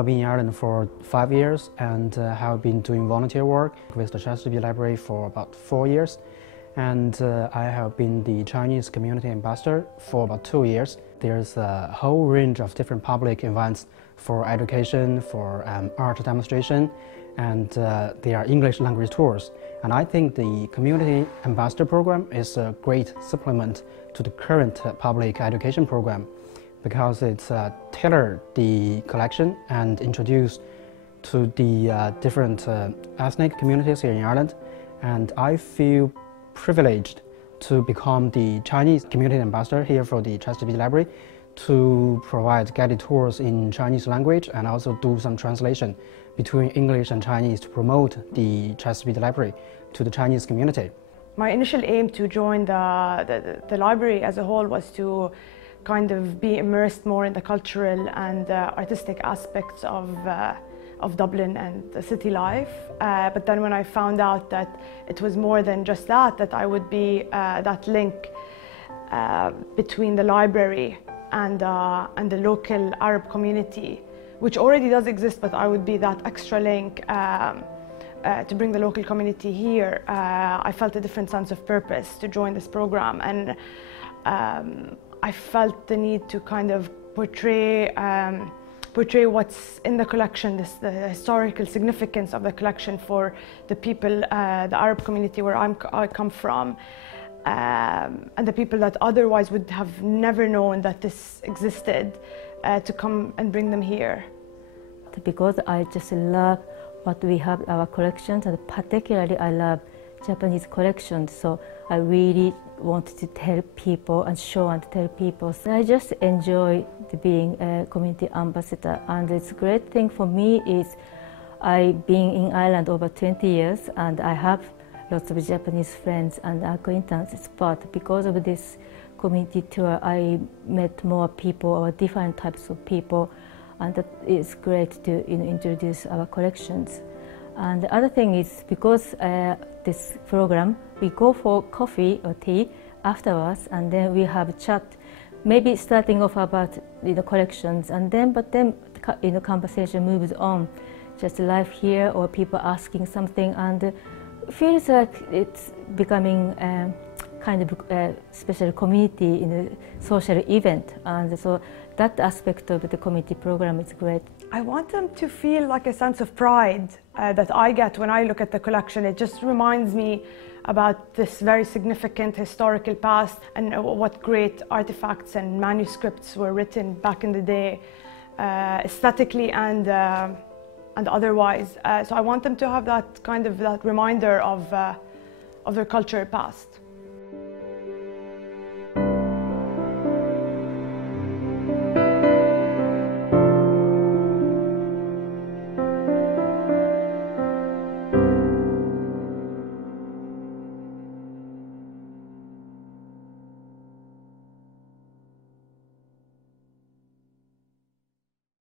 I've been in Ireland for 5 years and have been doing volunteer work with the Chesterfield Library for about 4 years. And I have been the Chinese community ambassador for about 2 years. There's a whole range of different public events for education, for art demonstration, and there are English language tours. And I think the community ambassador program is a great supplement to the current public education program, because it's tailored the collection and introduced to the different ethnic communities here in Ireland. And I feel privileged to become the Chinese community ambassador here for the Chesterfield Library, to provide guided tours in Chinese language and also do some translation between English and Chinese to promote the Chesterfield Library to the Chinese community. My initial aim to join the library as a whole was to kind of be immersed more in the cultural and artistic aspects of Dublin and the city life. But then when I found out that it was more than just that I would be that link between the library and the local Arab community, which already does exist, but I would be that extra link to bring the local community here, I felt a different sense of purpose to join this program. And I felt the need to kind of portray what's in the collection, the historical significance of the collection for the people, the Arab community where I come from, and the people that otherwise would have never known that this existed, to come and bring them here. Because I just love what we have our collections, and particularly I love Japanese collections, so I really want to tell people and show and tell people. So I just enjoy being a community ambassador, and it's a great thing for me is I've been in Ireland over 20 years and I have lots of Japanese friends and acquaintances, but because of this community tour I met more people or different types of people, and that is great to introduce our collections. And the other thing is, because this program, we go for coffee or tea afterwards, and then we have a chat, maybe starting off about the collections, and then conversation moves on, just life here or people asking something, and it feels like it's becoming kind of a special community in a social event, and so that aspect of the community program is great. I want them to feel like a sense of pride that I get when I look at the collection. It just reminds me about this very significant historical past and what great artifacts and manuscripts were written back in the day, aesthetically and otherwise. So I want them to have that kind of reminder of their cultural past.